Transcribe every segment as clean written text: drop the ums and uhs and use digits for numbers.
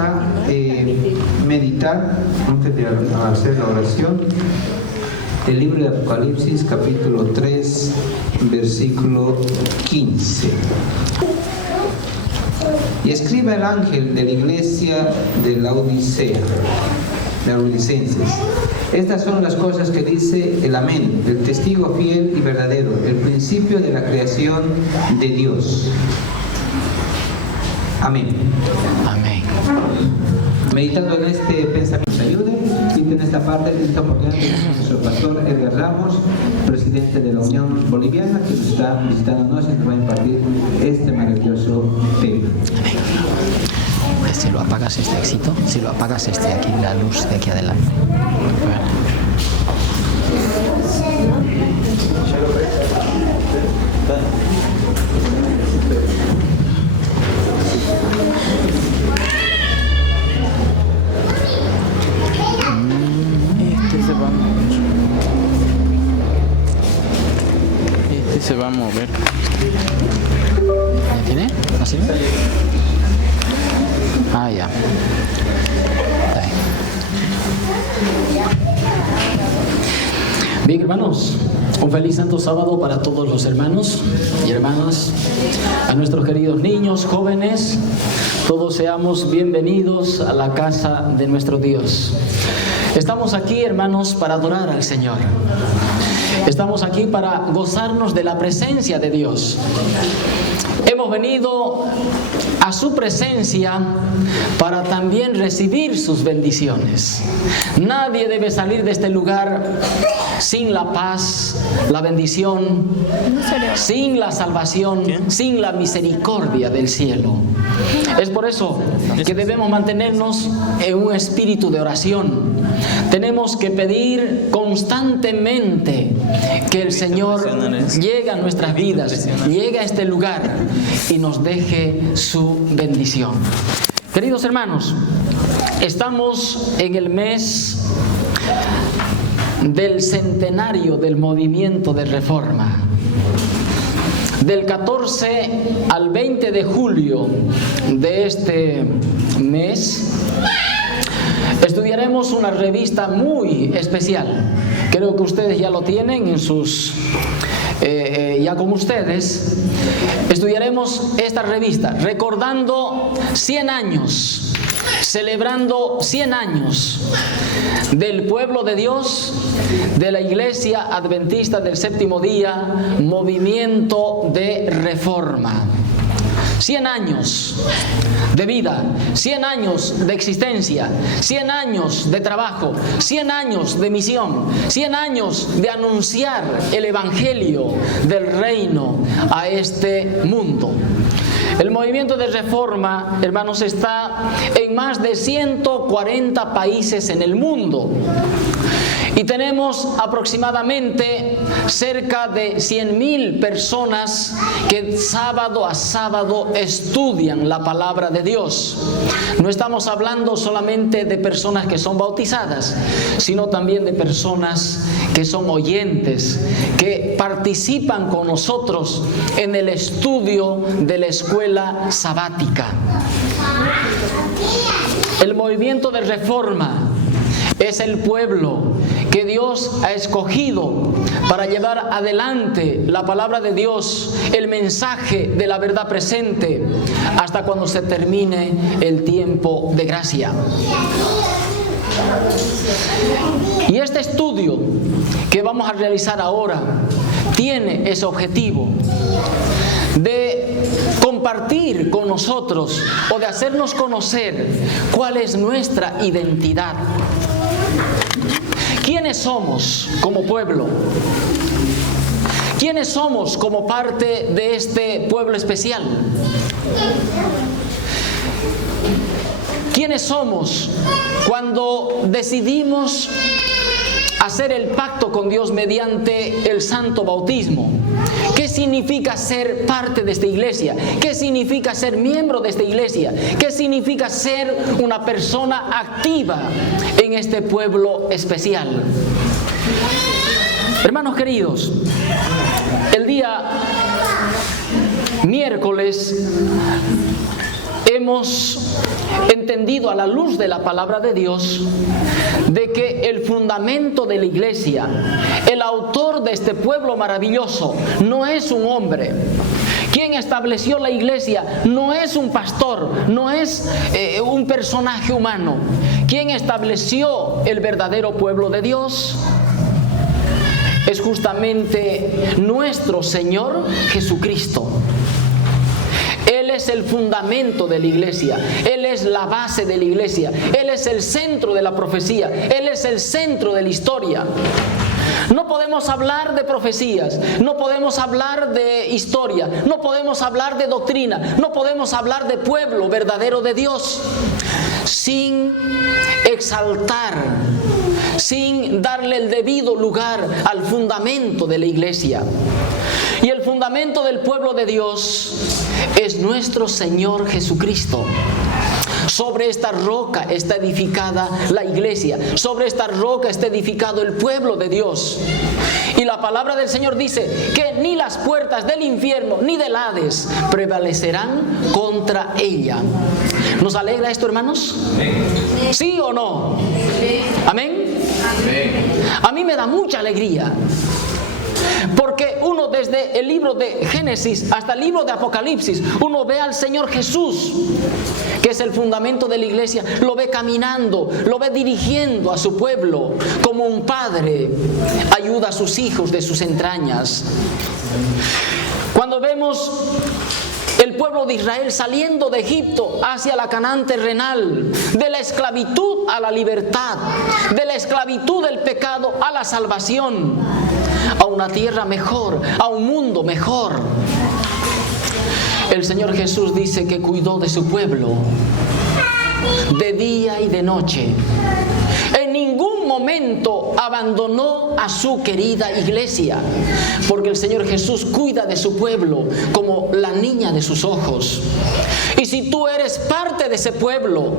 a meditar, antes de hacer la oración, el libro de Apocalipsis, capítulo 3, versículo 15. Y escribe el ángel de la iglesia de la Odisea, de los Odicenses. Estas son las cosas que dice el Amén, el testigo fiel y verdadero, el principio de la creación de Dios. Amén. Amén. Meditando en este pensamiento, ayude. Y en esta parte, en esta oportunidad, tenemos a nuestro pastor Edgar Ramos, presidente de la Unión Boliviana, que nos está visitándonos y nos va a impartir este maravilloso tema. Amén. Si lo apagas este éxito, si lo apagas aquí, la luz de aquí adelante. Bueno. Este se va a mover. ¿Ya tiene? ¿No sirve? Ah, ya. Está bien. Bien, hermanos, un feliz santo sábado para todos los hermanos y hermanas, a nuestros queridos niños, jóvenes, todos seamos bienvenidos a la casa de nuestro Dios. Estamos aquí, hermanos, para adorar al Señor. Estamos aquí para gozarnos de la presencia de Dios. Hemos venido a su presencia para también recibir sus bendiciones. Nadie debe salir de este lugar sin la paz, la bendición, sin la salvación, sin la misericordia del cielo. Es por eso que debemos mantenernos en un espíritu de oración. Tenemos que pedir constantemente que el Señor llegue a nuestras vidas, llegue a este lugar y nos deje su bendición. Queridos hermanos, estamos en el mes del centenario del movimiento de reforma. Del 14 al 20 de julio de este mes estudiaremos una revista muy especial. Creo que ustedes ya lo tienen en sus... ya con ustedes. Estudiaremos esta revista recordando 100 años, celebrando 100 años del pueblo de Dios, de la Iglesia Adventista del Séptimo Día, movimiento de reforma. 100 años de vida, 100 años de existencia, 100 años de trabajo, 100 años de misión, 100 años de anunciar el Evangelio del reino a este mundo. El movimiento de reforma, hermanos, está en más de 140 países en el mundo. Y tenemos aproximadamente cerca de 100.000 personas que sábado a sábado estudian la palabra de Dios. No estamos hablando solamente de personas que son bautizadas, sino también de personas que son oyentes, que participan con nosotros en el estudio de la escuela sabática. El movimiento de reforma es el pueblo que Dios ha escogido para llevar adelante la palabra de Dios, el mensaje de la verdad presente, hasta cuando se termine el tiempo de gracia. Y este estudio que vamos a realizar ahora tiene ese objetivo de compartir con nosotros o de hacernos conocer cuál es nuestra identidad. ¿Quiénes somos como pueblo? ¿Quiénes somos como parte de este pueblo especial? ¿Quiénes somos cuando decidimos hacer el pacto con Dios mediante el santo bautismo? ¿Qué significa ser parte de esta iglesia? ¿Qué significa ser miembro de esta iglesia? ¿Qué significa ser una persona activa en este pueblo especial? Hermanos queridos, el día miércoles hemos entendido a la luz de la palabra de Dios de que el fundamento de la iglesia, el autor de este pueblo maravilloso, no es un hombre. Quien estableció la iglesia no es un pastor, no es un personaje humano. Quien estableció el verdadero pueblo de Dios es justamente nuestro Señor Jesucristo. Él es el fundamento de la iglesia, Él es la base de la iglesia, Él es el centro de la profecía, Él es el centro de la historia. No podemos hablar de profecías, no podemos hablar de historia, no podemos hablar de doctrina, no podemos hablar de pueblo verdadero de Dios sin exaltar, sin darle el debido lugar al fundamento de la iglesia. Y el fundamento del pueblo de Dios es nuestro Señor Jesucristo. Sobre esta roca está edificada la iglesia, sobre esta roca está edificado el pueblo de Dios. Y la palabra del Señor dice que ni las puertas del infierno ni del Hades prevalecerán contra ella. ¿Nos alegra esto, hermanos? ¿Sí o no? ¿Amén? A mí me da mucha alegría. Porque uno desde el libro de Génesis hasta el libro de Apocalipsis, uno ve al Señor Jesús, que es el fundamento de la iglesia, lo ve caminando, lo ve dirigiendo a su pueblo, como un padre ayuda a sus hijos de sus entrañas. Cuando vemos el pueblo de Israel saliendo de Egipto hacia la Canaán terrenal, de la esclavitud a la libertad, de la esclavitud del pecado a la salvación, a una tierra mejor, a un mundo mejor. El Señor Jesús dice que cuidó de su pueblo de día y de noche. En ningún momento abandonó a su querida iglesia, porque el Señor Jesús cuida de su pueblo como la niña de sus ojos. Y si tú eres parte de ese pueblo,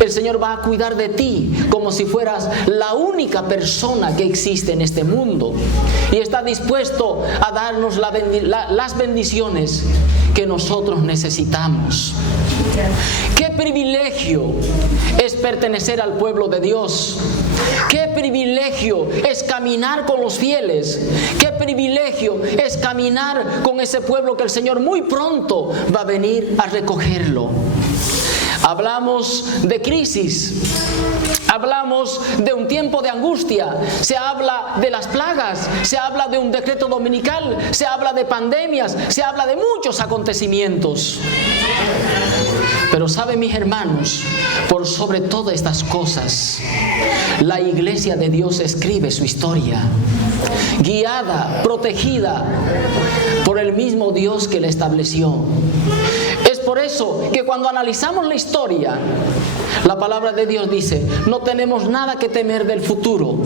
el Señor va a cuidar de ti como si fueras la única persona que existe en este mundo. Y está dispuesto a darnos las bendiciones que nosotros necesitamos. ¡Qué privilegio es pertenecer al pueblo de Dios! ¡Qué privilegio es caminar con los fieles! ¡Qué privilegio es caminar con ese pueblo que el Señor muy pronto va a venir a recogerlo! Hablamos de crisis, hablamos de un tiempo de angustia, se habla de las plagas, se habla de un decreto dominical, se habla de pandemias, se habla de muchos acontecimientos. Pero saben, mis hermanos, por sobre todas estas cosas, la iglesia de Dios escribe su historia, guiada, protegida por el mismo Dios que la estableció. Es por eso que cuando analizamos la historia, la palabra de Dios dice, no tenemos nada que temer del futuro,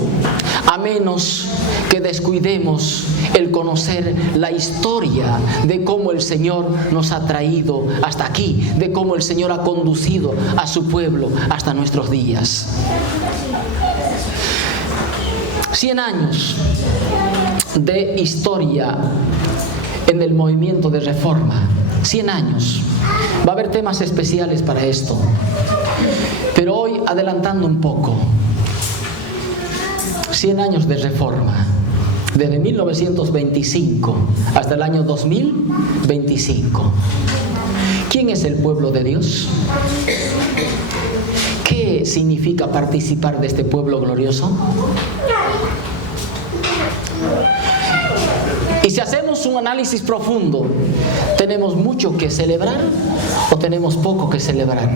a menos que descuidemos el conocer la historia de cómo el Señor nos ha traído hasta aquí, de cómo el Señor ha conducido a su pueblo hasta nuestros días. 100 años de historia en el movimiento de reforma. 100 años. Va a haber temas especiales para esto. Pero hoy, adelantando un poco, 100 años de reforma, desde 1925 hasta el año 2025. ¿Quién es el pueblo de Dios? ¿Qué significa participar de este pueblo glorioso? Y si hacemos un análisis profundo, ¿tenemos mucho que celebrar o tenemos poco que celebrar?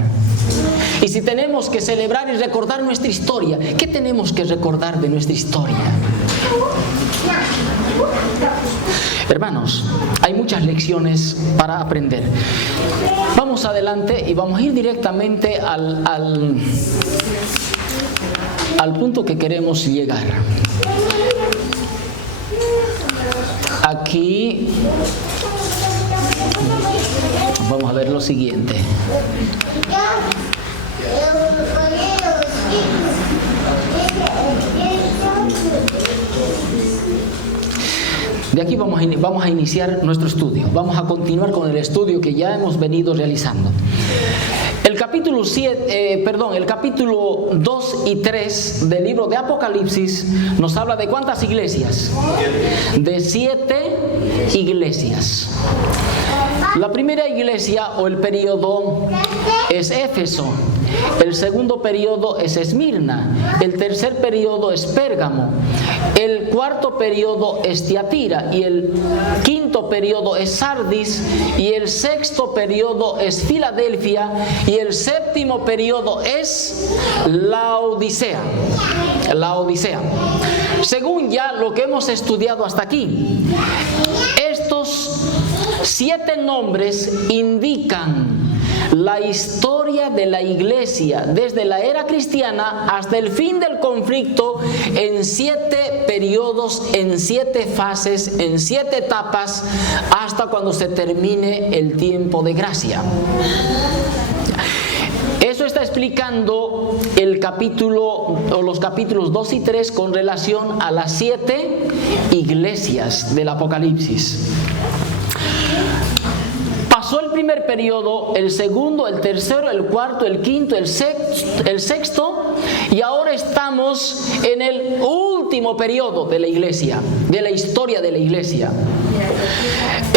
Y si tenemos que celebrar y recordar nuestra historia, ¿qué tenemos que recordar de nuestra historia? Hermanos, hay muchas lecciones para aprender. Vamos adelante y vamos a ir directamente al punto que queremos llegar. Aquí vamos a ver lo siguiente. De aquí vamos a iniciar nuestro estudio. Vamos a continuar con el estudio que ya hemos venido realizando. El capítulo 2 y 3 del libro de Apocalipsis nos habla de ¿cuántas iglesias? De 7 iglesias. La primera iglesia o el periodo es Éfeso. El segundo periodo es Esmirna. El tercer periodo es Pérgamo. El cuarto periodo es Tiatira. Y el quinto periodo es Sardis. Y el sexto periodo es Filadelfia. Y el séptimo periodo es Laodicea. Laodicea. Según ya lo que hemos estudiado hasta aquí, estos 7 nombres indican la historia de la iglesia desde la era cristiana hasta el fin del conflicto en 7 periodos, en 7 fases, en 7 etapas, hasta cuando se termine el tiempo de gracia. Eso está explicando el capítulo o los capítulos 2 y 3 con relación a las 7 iglesias del Apocalipsis. Pasó el primer periodo, el segundo, el tercero, el cuarto, el quinto, el sexto, y ahora estamos en el último periodo de la iglesia, de la historia de la iglesia.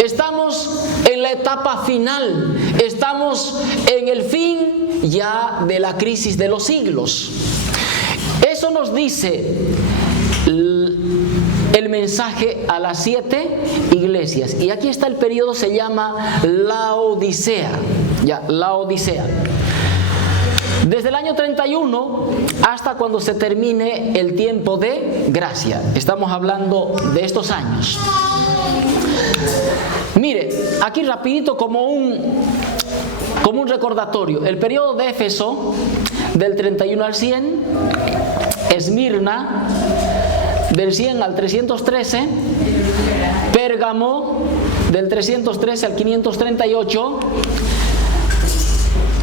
Estamos en la etapa final, estamos en el fin ya de la crisis de los siglos. Eso nos dice el mensaje a las 7 iglesias. Y aquí está el periodo, se llama Laodicea. Ya, Laodicea. Desde el año 31 hasta cuando se termine el tiempo de gracia. Estamos hablando de estos años. Mire, aquí rapidito como un recordatorio. El periodo de Éfeso, del 31 al 100, Esmirna, del 100 al 313, Pérgamo, del 313 al 538,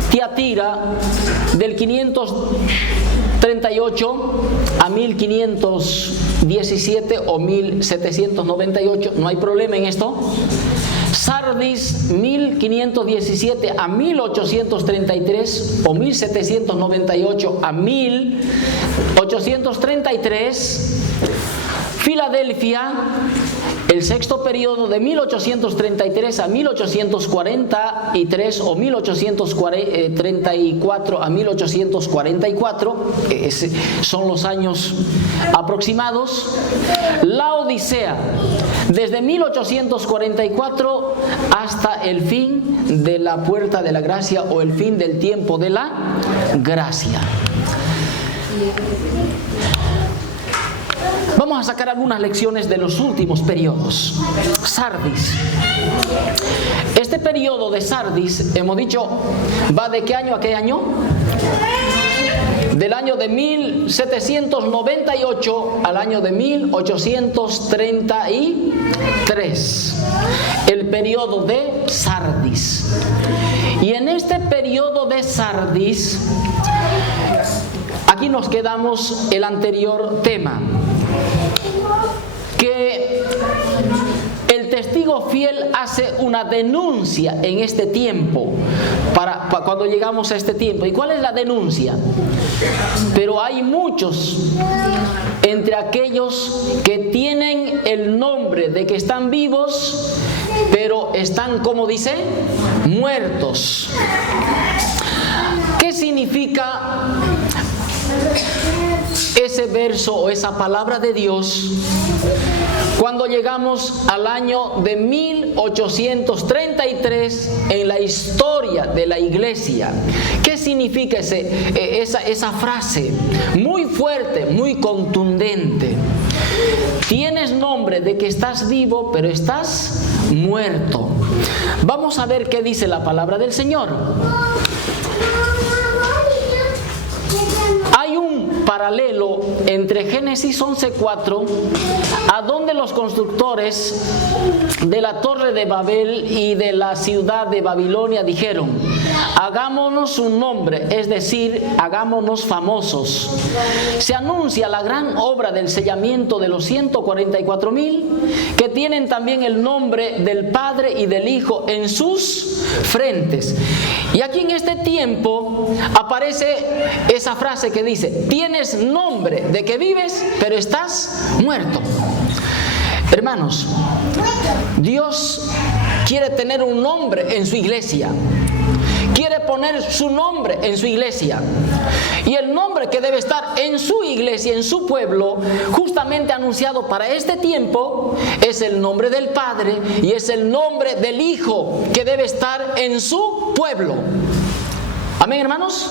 Tiatira, del 538 a 1517 o 1798, no hay problema en esto. Sardis, 1517 a 1833 o 1798 a 1833. Filadelfia, el sexto periodo de 1833 a 1843 o 1834 a 1844, son los años aproximados. Laodicea, desde 1844 hasta el fin de la puerta de la gracia o el fin del tiempo de la gracia. Vamos a sacar algunas lecciones de los últimos periodos. Sardis. Este periodo de Sardis, hemos dicho, ¿va de qué año a qué año? Del año de 1798 al año de 1833. El periodo de Sardis. Y en este periodo de Sardis, aquí nos quedamos el anterior tema, que el testigo fiel hace una denuncia en este tiempo, para cuando llegamos a este tiempo. ¿Y cuál es la denuncia? Pero hay muchos entre aquellos que tienen el nombre de que están vivos, pero están, como dice, muertos. ¿Qué significa ese verso o esa palabra de Dios cuando llegamos al año de 1833 en la historia de la iglesia? ¿Qué significa esa frase? Muy fuerte, muy contundente. Tienes nombre de que estás vivo, pero estás muerto. Vamos a ver qué dice la palabra del Señor. Hay un paralelo entre Génesis 11:4, a donde los constructores de la torre de Babel y de la ciudad de Babilonia dijeron: hagámonos un nombre, es decir, hagámonos famosos. Se anuncia la gran obra del sellamiento de los 144,000 que tienen también el nombre del Padre y del Hijo en sus frentes. Y aquí en este tiempo aparece esa frase que dice: tienes nombre de que vives, pero estás muerto. Hermanos, Dios quiere tener un nombre en su iglesia. Quiere poner su nombre en su iglesia. Y el nombre que debe estar en su iglesia, en su pueblo, justamente anunciado para este tiempo, es el nombre del Padre y es el nombre del Hijo que debe estar en su pueblo. Amén, hermanos.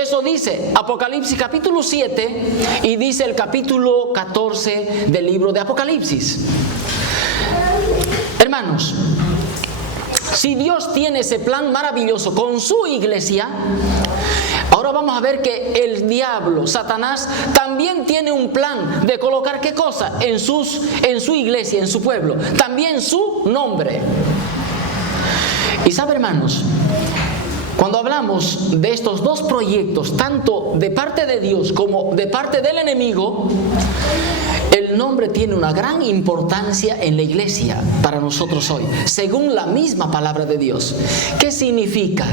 Eso dice Apocalipsis capítulo 7 y dice el capítulo 14 del libro de Apocalipsis. Hermanos, si Dios tiene ese plan maravilloso con su iglesia, ahora vamos a ver que el diablo, Satanás, también tiene un plan de colocar ¿qué cosa? En su iglesia, en su pueblo. También su nombre. Y sabe, hermanos, cuando hablamos de estos dos proyectos, tanto de parte de Dios como de parte del enemigo, el nombre tiene una gran importancia en la iglesia para nosotros hoy, según la misma palabra de Dios. ¿Qué significa?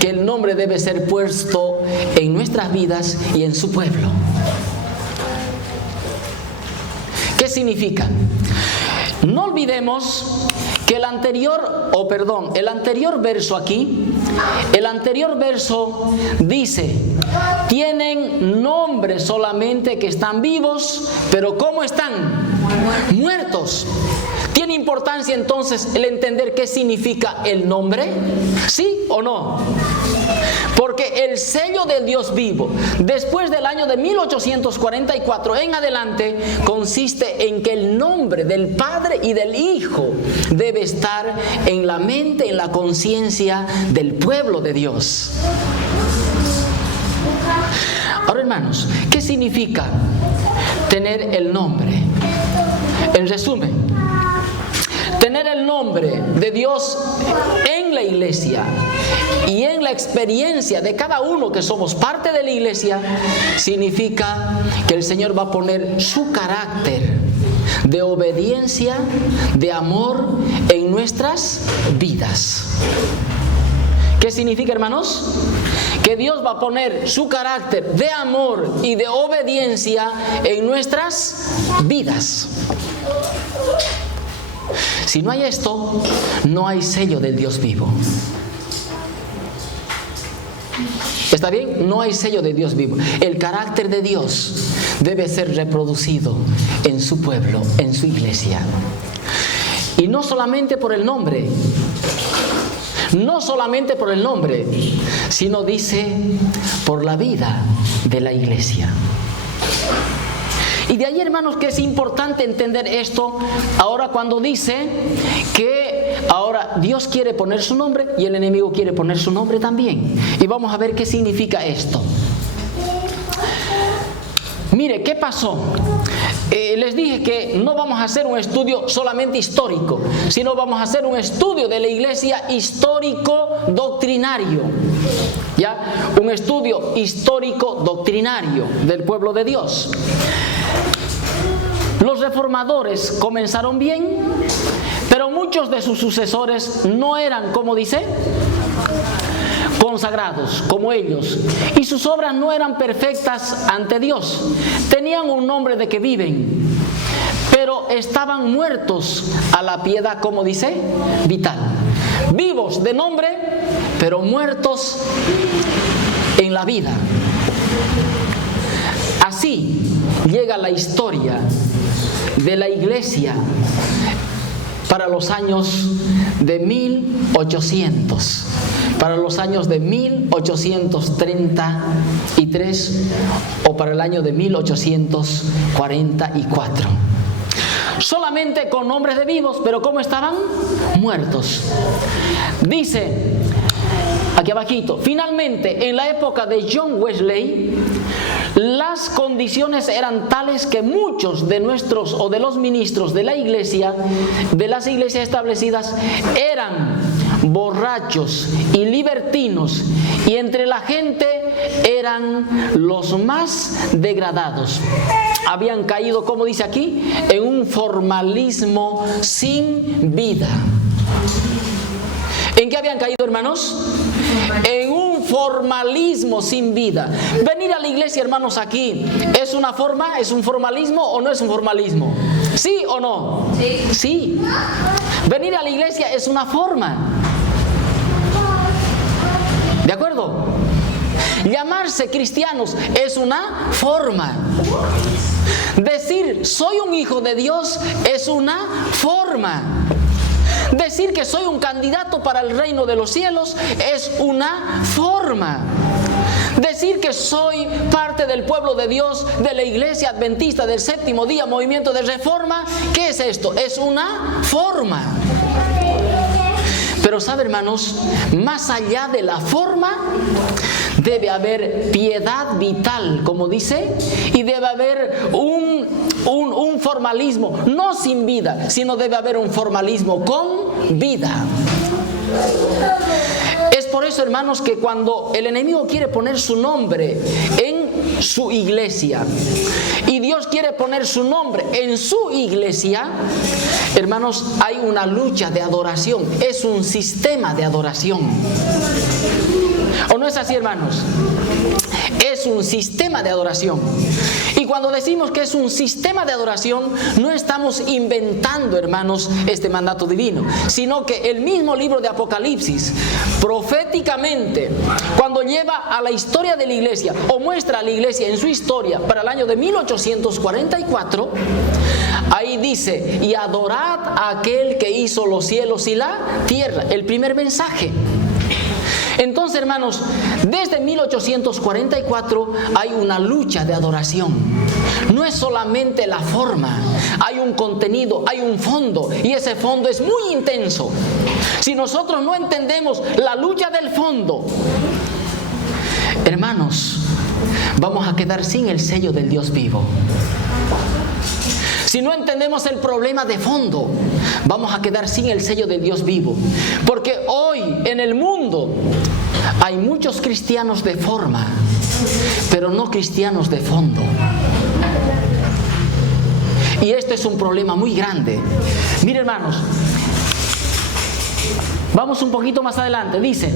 Que el nombre debe ser puesto en nuestras vidas y en su pueblo. ¿Qué significa? No olvidemos que el anterior verso aquí, el anterior verso dice: tienen nombre solamente que están vivos, pero ¿cómo están? Muertos. ¿Tiene importancia entonces el entender qué significa el nombre? ¿Sí o no? Porque el sello del Dios vivo, después del año de 1844 en adelante, consiste en que el nombre del Padre y del Hijo debe estar en la mente, en la conciencia del pueblo de Dios. Ahora, hermanos, ¿qué significa tener el nombre? En resumen, tener el nombre de Dios en la iglesia y en la experiencia de cada uno que somos parte de la iglesia significa que el Señor va a poner su carácter de obediencia, de amor en nuestras vidas. ¿Qué significa, hermanos? Que Dios va a poner su carácter de amor y de obediencia en nuestras vidas. Si no hay esto, no hay sello del Dios vivo. ¿Está bien? No hay sello de Dios vivo. El carácter de Dios debe ser reproducido en su pueblo, en su iglesia. Y no solamente por el nombre, sino dice por la vida de la iglesia. Y de ahí, hermanos, que es importante entender esto ahora cuando dice que ahora Dios quiere poner su nombre y el enemigo quiere poner su nombre también. Y vamos a ver qué significa esto. Mire, ¿qué pasó? Les dije que no vamos a hacer un estudio solamente histórico, sino vamos a hacer un estudio de la iglesia histórico-doctrinario. ¿Ya? Un estudio histórico-doctrinario del pueblo de Dios. Los reformadores comenzaron bien, pero muchos de sus sucesores no eran, como dice, consagrados como ellos, y sus obras no eran perfectas ante Dios. Tenían un nombre de que viven, pero estaban muertos a la piedad, como dice, vital. Vivos de nombre, pero muertos en la vida. Así llega la historia de la iglesia para los años de 1800, para los años de 1833 o para el año de 1844. Solamente con nombres de vivos, pero ¿cómo estaban? Muertos. Dice aquí abajito: finalmente, en la época de John Wesley, las condiciones eran tales que muchos de nuestros o de los ministros de la iglesia, de las iglesias establecidas, eran borrachos y libertinos, y entre la gente eran los más degradados. Habían caído, como dice aquí, en un formalismo sin vida. ¿En qué habían caído, hermanos? en un formalismo sin vida. Venir a la iglesia, hermanos, aquí, ¿es una forma, es un formalismo o no es un formalismo? ¿Sí o no? Sí. Sí. Venir a la iglesia es una forma. ¿De acuerdo? Llamarse cristianos es una forma. Decir soy un hijo de Dios es una forma. Decir que soy un candidato para el reino de los cielos es una forma. Decir que soy parte del pueblo de Dios, de la iglesia adventista del séptimo día, movimiento de reforma, ¿qué es esto? Es una forma. Pero sabe, hermanos, más allá de la forma, debe haber piedad vital, como dice, y debe haber un formalismo, no sin vida, sino debe haber un formalismo con vida. Es por eso, hermanos, que cuando el enemigo quiere poner su nombre en su iglesia y Dios quiere poner su nombre en su iglesia, hermanos, hay una lucha de adoración, es un sistema de adoración. ¿O no es así, hermanos? Es un sistema de adoración. Y cuando decimos que es un sistema de adoración, no estamos inventando, hermanos, este mandato divino, sino que el mismo libro de Apocalipsis, proféticamente, cuando lleva a la historia de la iglesia, o muestra a la iglesia en su historia para el año de 1844, ahí dice, y adorad a aquel que hizo los cielos y la tierra, el primer mensaje. Entonces, hermanos, desde 1844 hay una lucha de adoración. No es solamente la forma, hay un contenido, hay un fondo, y ese fondo es muy intenso. Si nosotros no entendemos la lucha del fondo, hermanos, vamos a quedar sin el sello del Dios vivo. Si no entendemos el problema de fondo, vamos a quedar sin el sello del Dios vivo. Porque hoy en el mundo hay muchos cristianos de forma, pero no cristianos de fondo. Y este es un problema muy grande. Mire, hermanos, vamos un poquito más adelante. Dice: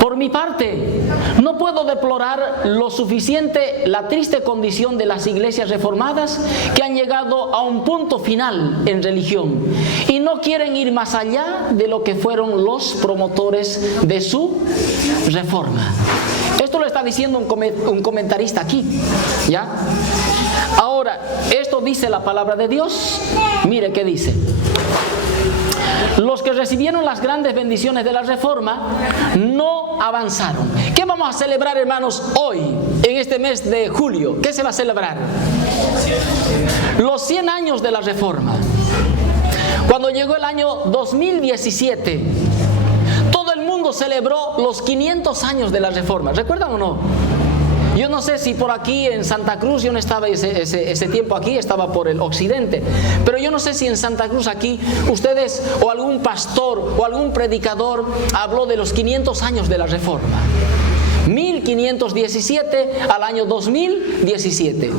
por mi parte, no puedo deplorar lo suficiente la triste condición de las iglesias reformadas que han llegado a un punto final en religión y no quieren ir más allá de lo que fueron los promotores de su reforma. Esto lo está diciendo un comentarista aquí, ¿ya? Ahora, esto dice la palabra de Dios. Mire qué dice. Los que recibieron las grandes bendiciones de la reforma no avanzaron. ¿Qué vamos a celebrar, hermanos, hoy, en este mes de julio? ¿Qué se va a celebrar? Los 100 años de la reforma. Cuando llegó el año 2017, todo el mundo celebró los 500 años de la reforma. ¿Recuerdan o no? Yo no sé si por aquí en Santa Cruz, yo no estaba ese tiempo aquí, estaba por el occidente, pero yo no sé si en Santa Cruz aquí ustedes o algún pastor o algún predicador habló de los 500 años de la reforma. 1517 al año 2017.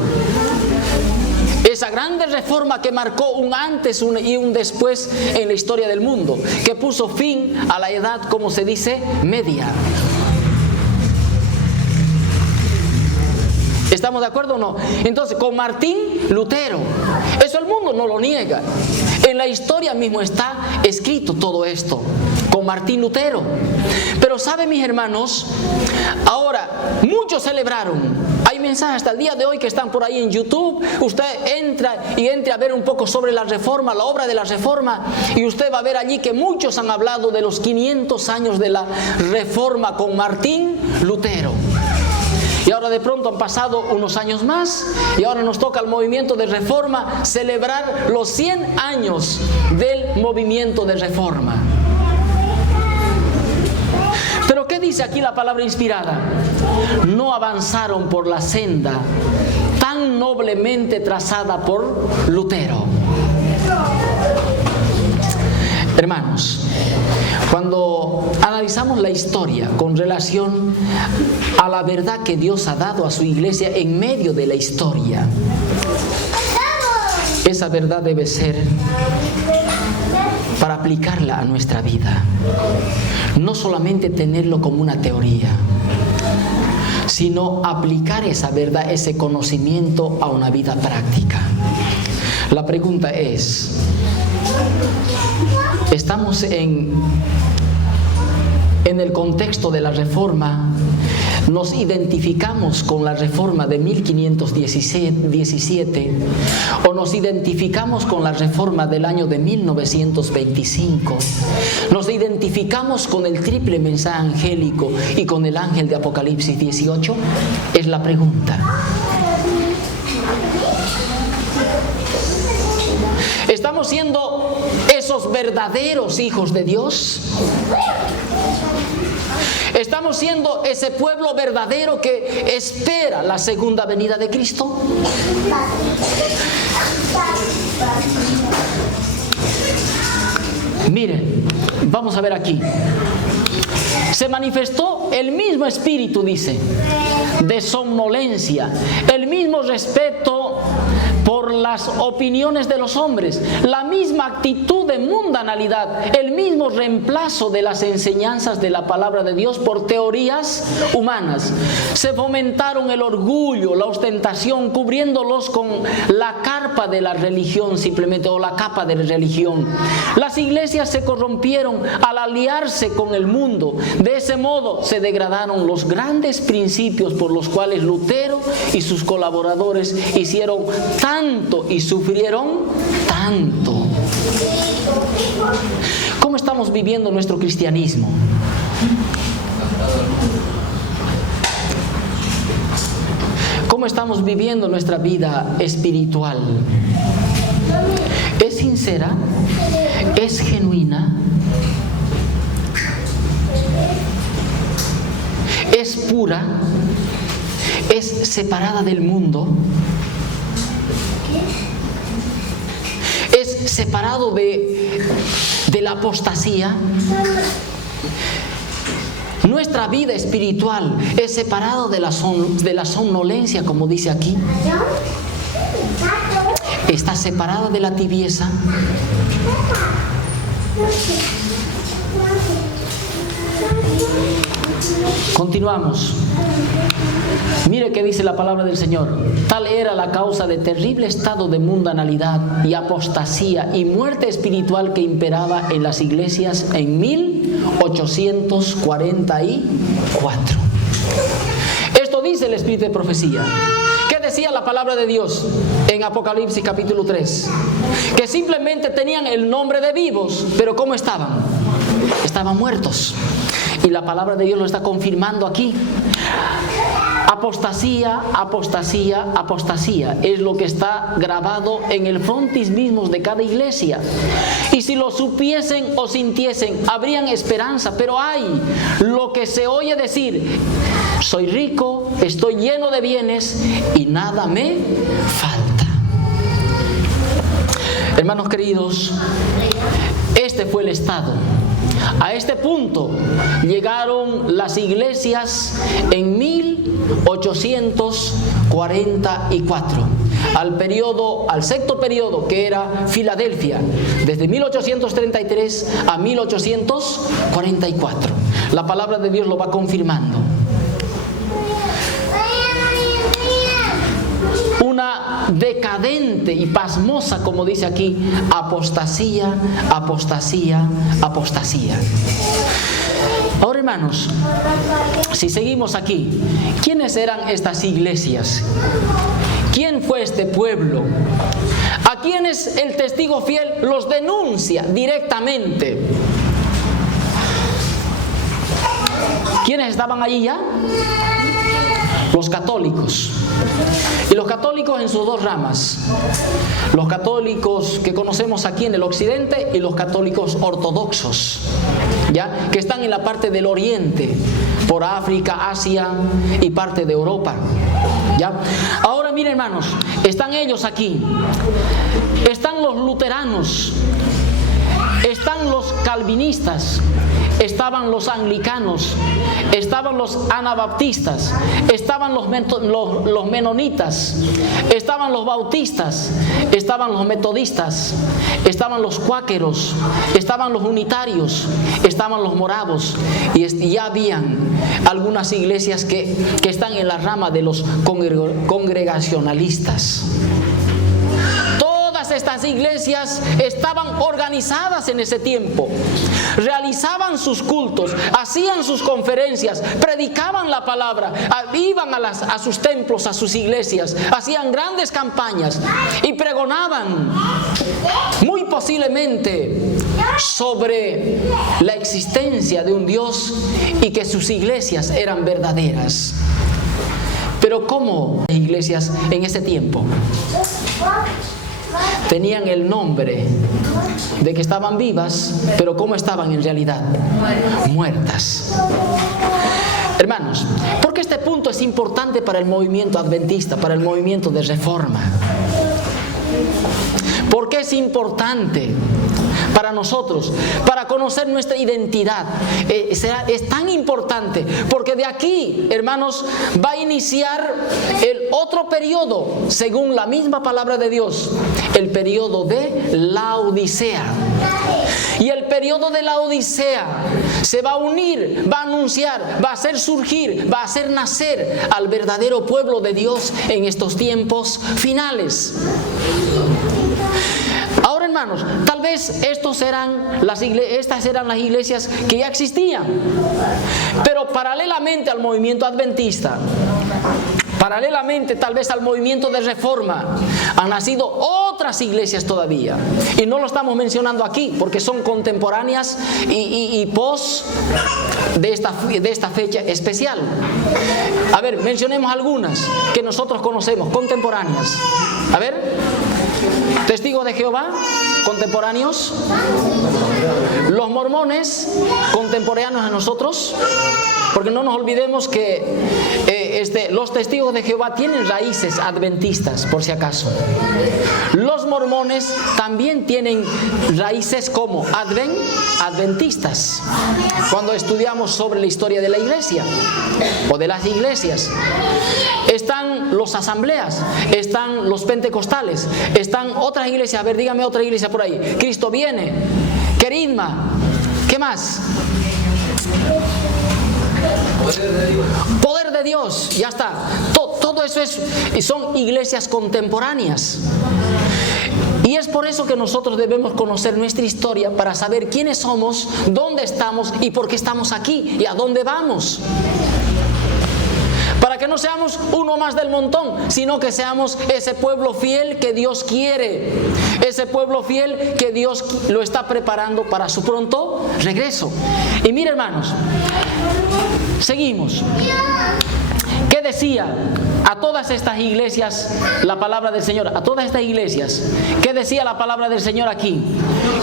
Esa grande reforma que marcó un antes y un después en la historia del mundo, que puso fin a la edad, como se dice, media. ¿Estamos de acuerdo o no? Entonces, con Martín Lutero, eso el mundo no lo niega. En la historia mismo está escrito todo esto, con Martín Lutero. Pero ¿saben, mis hermanos? Ahora, muchos celebraron. Hay mensajes hasta el día de hoy que están por ahí en YouTube. Usted entre a ver un poco sobre la reforma, la obra de la reforma, y usted va a ver allí que muchos han hablado de los 500 años de la reforma con Martín Lutero. Y ahora de pronto han pasado unos años más y ahora nos toca al movimiento de reforma celebrar los 100 años del movimiento de reforma. Pero ¿qué dice aquí la palabra inspirada? No avanzaron por la senda tan noblemente trazada por Lutero. Hermanos, cuando analizamos la historia con relación a la verdad que Dios ha dado a su iglesia en medio de la historia, esa verdad debe ser para aplicarla a nuestra vida. No solamente tenerlo como una teoría, sino aplicar esa verdad, ese conocimiento a una vida práctica. La pregunta es, ¿estamos en el contexto de la Reforma? ¿Nos identificamos con la Reforma de 1517 o nos identificamos con la Reforma del año de 1925? ¿Nos identificamos con el triple mensaje angélico y con el ángel de Apocalipsis 18? Es la pregunta. ¿Estamos siendo esos verdaderos hijos de Dios? ¿Estamos siendo ese pueblo verdadero que espera la segunda venida de Cristo? Miren, vamos a ver aquí. Se manifestó el mismo espíritu, dice, de somnolencia, el mismo respeto por las opiniones de los hombres, la misma actitud de mundanalidad, el mismo reemplazo de las enseñanzas de la palabra de Dios por teorías humanas. Se fomentaron el orgullo, la ostentación, cubriéndolos con la carpa de la religión simplemente, o la capa de la religión. Las iglesias se corrompieron al aliarse con el mundo. De ese modo se degradaron los grandes principios por los cuales Lutero y sus colaboradores hicieron tanto y sufrieron tanto. ¿Cómo estamos viviendo nuestro cristianismo? ¿Cómo estamos viviendo nuestra vida espiritual? ¿Es sincera? ¿Es genuina? ¿Es pura? ¿Es separada del mundo? ¿Es separado de la apostasía? Nuestra vida espiritual es separado de la somnolencia, como dice aquí. ¿Está separada de la tibieza? Continuamos. Mire qué dice la palabra del Señor. Tal era la causa de terrible estado de mundanalidad y apostasía y muerte espiritual que imperaba en las iglesias en 1844. Esto dice el Espíritu de profecía. ¿Qué decía la palabra de Dios en Apocalipsis capítulo 3? Que simplemente tenían el nombre de vivos, pero ¿cómo estaban? Estaban muertos. Y la palabra de Dios lo está confirmando aquí. Apostasía, apostasía, apostasía. Es lo que está grabado en el frontis mismos de cada iglesia. Y si lo supiesen o sintiesen, habrían esperanza. Pero hay lo que se oye decir: soy rico, estoy lleno de bienes y nada me falta. Hermanos queridos, este fue el estado. A este punto llegaron las iglesias en 1844, al sexto periodo, que era Filadelfia, desde 1833 a 1844. La palabra de Dios lo va confirmando. Una decadente y pasmosa, como dice aquí, apostasía, apostasía, apostasía. Ahora, hermanos, si seguimos aquí, ¿quiénes eran estas iglesias? ¿Quién fue este pueblo? ¿A quiénes el testigo fiel los denuncia directamente? ¿Quiénes estaban allí ya? Los católicos. Y los católicos en sus dos ramas. Los católicos que conocemos aquí en el occidente y los católicos ortodoxos, ¿ya? Que están en la parte del oriente, por África, Asia y parte de Europa, ¿ya? Ahora miren, hermanos, están ellos aquí. Están los luteranos. están los calvinistas, estaban los anglicanos, estaban los anabaptistas, estaban los menonitas, estaban los bautistas, estaban los metodistas, estaban los cuáqueros, estaban los unitarios, estaban los morados, y ya habían algunas iglesias que están en la rama de los congregacionalistas. Estas iglesias estaban organizadas en ese tiempo, realizaban sus cultos, hacían sus conferencias, predicaban la palabra, iban a sus templos, a sus iglesias, hacían grandes campañas y pregonaban muy posiblemente sobre la existencia de un Dios y que sus iglesias eran verdaderas. Pero ¿cómo iglesias en ese tiempo? Tenían el nombre de que estaban vivas, pero ¿cómo estaban en realidad? Muertas. Hermanos, ¿por qué este punto es importante para el movimiento adventista, para el movimiento de reforma? ¿Por qué es importante para nosotros, para conocer nuestra identidad? Es tan importante porque de aquí, hermanos, va a iniciar el otro periodo, según la misma palabra de Dios, el periodo de la Odisea. Y el periodo de la Odisea se va a unir, va a anunciar, va a hacer surgir, va a hacer nacer al verdadero pueblo de Dios en estos tiempos finales. Ahora, hermanos, tal vez estas eran las iglesias que ya existían, pero paralelamente al movimiento adventista, paralelamente tal vez al movimiento de reforma, han nacido otras iglesias todavía, y no lo estamos mencionando aquí porque son contemporáneas y pos de esta fecha especial. A ver, mencionemos algunas que nosotros conocemos, contemporáneas. A ver, Testigos de Jehová, contemporáneos. Los mormones, contemporáneos a nosotros, porque no nos olvidemos que los testigos de Jehová tienen raíces adventistas, por si acaso. Los mormones también tienen raíces como adventistas. Cuando estudiamos sobre la historia de la iglesia o de las iglesias, están los asambleas, están los pentecostales, están otras iglesias. A ver, dígame otra iglesia por ahí. Cristo viene, Querigma, ¿qué más? Poder de Dios, ya está. Todo eso son iglesias contemporáneas. Y es por eso que nosotros debemos conocer nuestra historia para saber quiénes somos, dónde estamos y por qué estamos aquí y a dónde vamos. Para que no seamos uno más del montón, sino que seamos ese pueblo fiel que Dios quiere, ese pueblo fiel que Dios lo está preparando para su pronto regreso. Y mire, hermanos, seguimos. ¿Qué decía a todas estas iglesias la palabra del Señor? A todas estas iglesias, ¿qué decía la palabra del Señor aquí?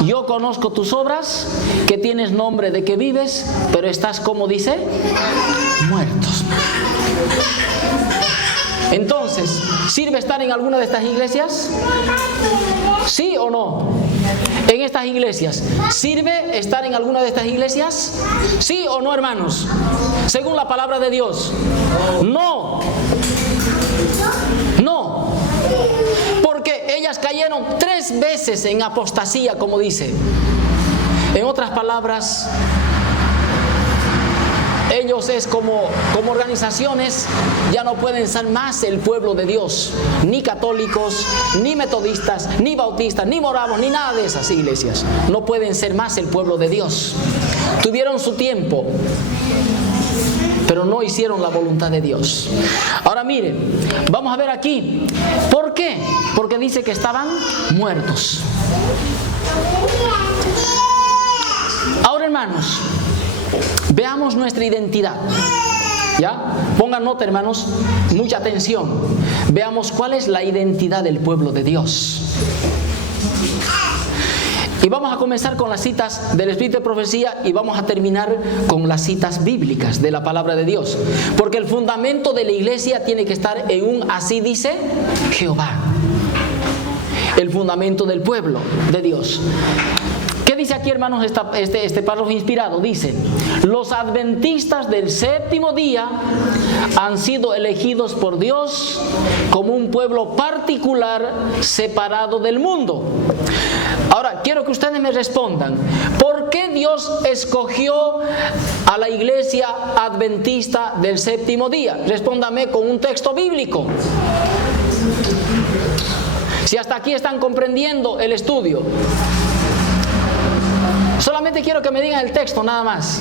Yo conozco tus obras, que tienes nombre de que vives, pero estás, como dice, muertos. Entonces, ¿sirve estar en alguna de estas iglesias? ¿Sí o no? En estas iglesias, ¿sirve estar en alguna de estas iglesias? ¿Sí o no, hermanos? Según la palabra de Dios. No. No. Porque ellas cayeron 3 veces en apostasía, como dice. En otras palabras, ellos es como organizaciones, ya no pueden ser más el pueblo de Dios, ni católicos, ni metodistas, ni bautistas, ni morados, ni nada de esas iglesias. No pueden ser más el pueblo de Dios. Tuvieron su tiempo, pero no hicieron la voluntad de Dios. Ahora miren, vamos a ver aquí, ¿por qué? Porque dice que estaban muertos. Ahora, hermanos, veamos nuestra identidad. ¿Ya? Pongan nota, hermanos, mucha atención. Veamos cuál es la identidad del pueblo de Dios. Y vamos a comenzar con las citas del Espíritu de Profecía y vamos a terminar con las citas bíblicas de la palabra de Dios. Porque el fundamento de la iglesia tiene que estar en un así dice Jehová. El fundamento del pueblo de Dios. ¿Qué dice dice aquí, hermanos, este párrafo inspirado? Dice: los adventistas del séptimo día han sido elegidos por Dios como un pueblo particular separado del mundo. Ahora, quiero que ustedes me respondan: ¿por qué Dios escogió a la iglesia adventista del séptimo día? Respóndame con un texto bíblico. Si hasta aquí están comprendiendo el estudio. Solamente quiero que me digan el texto, nada más.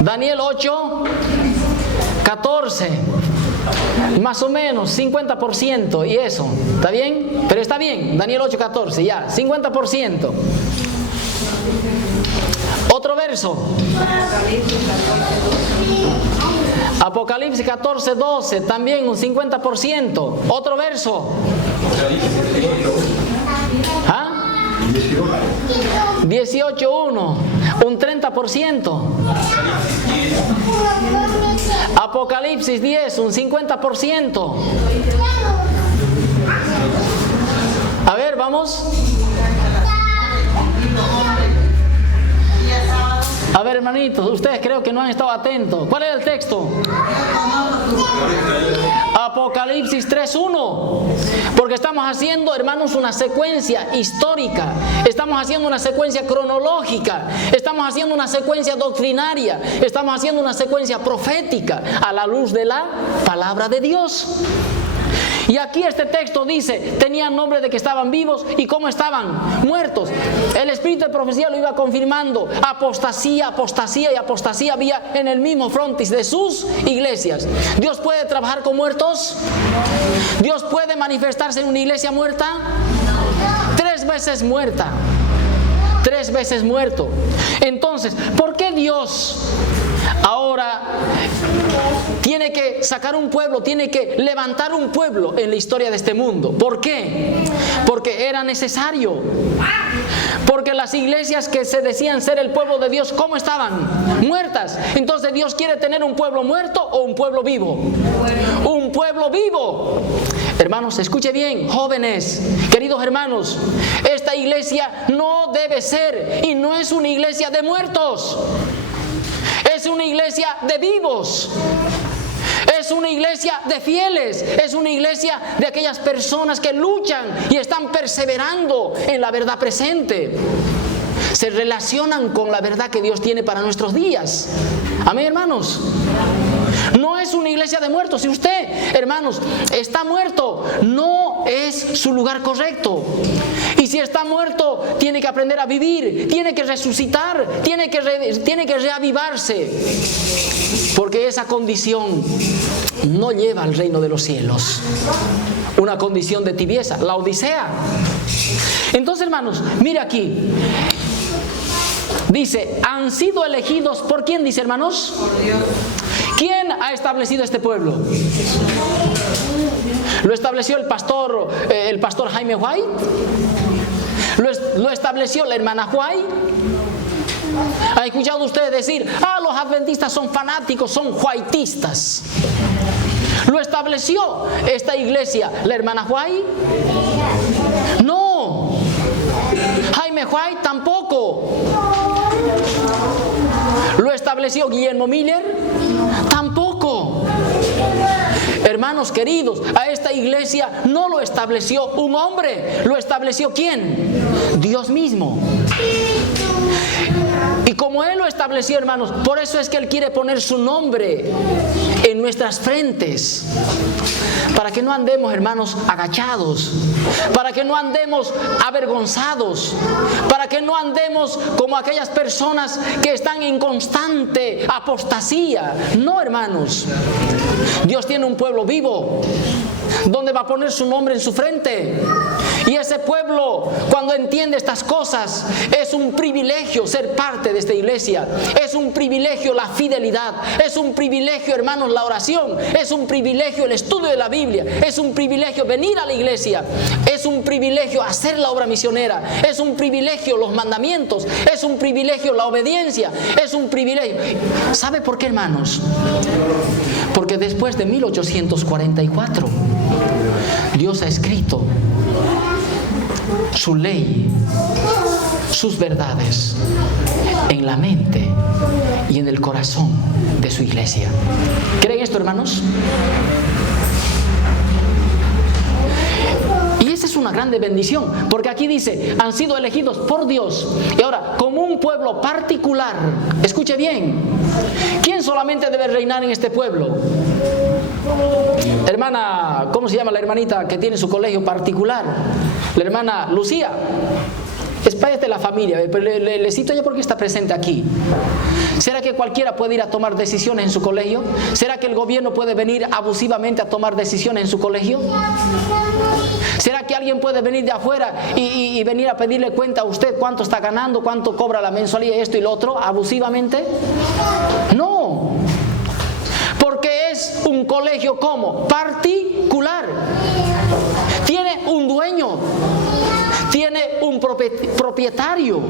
Daniel 8:14. Más o menos, 50%, y eso, ¿está bien? Pero está bien, Daniel 8:14, ya, 50%. Otro verso. Apocalipsis 14:12, también un 50%. Otro verso. ¿Ah? 18:1, un 30%. Apocalipsis 10, un 50%. A ver, vamos. A ver, hermanitos, ustedes creo que no han estado atentos. ¿Cuál es el texto? Apocalipsis 3:1. Porque estamos haciendo, hermanos, una secuencia histórica. Estamos haciendo una secuencia cronológica. Estamos haciendo una secuencia doctrinaria. Estamos haciendo una secuencia profética a la luz de la palabra de Dios. Y aquí este texto dice: tenían nombre de que estaban vivos y cómo estaban muertos. El espíritu de profecía lo iba confirmando. Apostasía, apostasía y apostasía había en el mismo frontis de sus iglesias. ¿Dios puede trabajar con muertos? ¿Dios puede manifestarse en una iglesia muerta? 3 veces muerta. 3 veces muerto. Entonces, ¿por qué Dios ahora tiene que sacar un pueblo, tiene que levantar un pueblo en la historia de este mundo? ¿Por qué? Porque era necesario. Porque las iglesias que se decían ser el pueblo de Dios, ¿cómo estaban? Muertas. Entonces, ¿Dios quiere tener un pueblo muerto o un pueblo vivo? Un pueblo vivo. Hermanos, escuche bien, jóvenes, queridos hermanos, esta iglesia no debe ser y no es una iglesia de muertos. Es una iglesia de vivos. Es una iglesia de fieles. Es una iglesia de aquellas personas que luchan y están perseverando en la verdad presente. Se relacionan con la verdad que Dios tiene para nuestros días. Amén, hermanos. No es una iglesia de muertos. Si usted, hermanos, está muerto, no es su lugar correcto. Y si está muerto, tiene que aprender a vivir, tiene que resucitar, tiene que reavivarse. Porque esa condición no lleva al reino de los cielos. Una condición de tibieza, la Odisea. Entonces, hermanos, mire aquí. Dice: han sido elegidos, ¿por quién dice, hermanos? Por Dios. ¿Quién ha establecido este pueblo? ¿Lo estableció el pastor Jaime White? ¿Lo estableció la hermana White? ¿Ha escuchado usted decir: los adventistas son fanáticos, son whiteistas? ¿Lo estableció esta iglesia la hermana White? No. Jaime White tampoco. ¿Lo estableció Guillermo Miller? Tampoco. Hermanos queridos, a esta iglesia no lo estableció un hombre. ¿Lo estableció quién? Dios mismo. Y como Él lo estableció, hermanos, por eso es que Él quiere poner su nombre en nuestras frentes. Para que no andemos, hermanos, agachados. Para que no andemos avergonzados. Para que no andemos como aquellas personas que están en constante apostasía. No, hermanos. Dios tiene un pueblo vivo, donde va a poner su nombre en su frente. Y ese pueblo, cuando entiende estas cosas, es un privilegio ser parte de esta iglesia. Es un privilegio la fidelidad. Es un privilegio, hermanos, la oración. Es un privilegio el estudio de la Biblia. Es un privilegio venir a la iglesia. Es un privilegio hacer la obra misionera. Es un privilegio los mandamientos. Es un privilegio la obediencia. Es un privilegio. ¿Sabe por qué, hermanos? Porque después de 1844, Dios ha escrito su ley, sus verdades en la mente y en el corazón de su iglesia. ¿Creen esto, hermanos? Y esa es una grande bendición, porque aquí dice, han sido elegidos por Dios. Y ahora, como un pueblo particular, escuche bien, ¿quién solamente debe reinar en este pueblo? Hermana, ¿cómo se llama la hermanita que tiene su colegio particular? La hermana Lucía. Es parte de la familia, pero le cito ya porque está presente aquí. ¿Será que cualquiera puede ir a tomar decisiones en su colegio? ¿Será que el gobierno puede venir abusivamente a tomar decisiones en su colegio? ¿Será que alguien puede venir de afuera y venir a pedirle cuenta a usted cuánto está ganando, cuánto cobra la mensualidad, esto y lo otro, abusivamente? No. Porque es un colegio ¿cómo? Particular. Tiene un dueño. Tiene un propietario.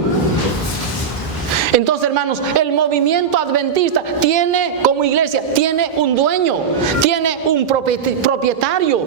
Entonces, hermanos, el movimiento adventista tiene, como iglesia, tiene un dueño, tiene un propietario.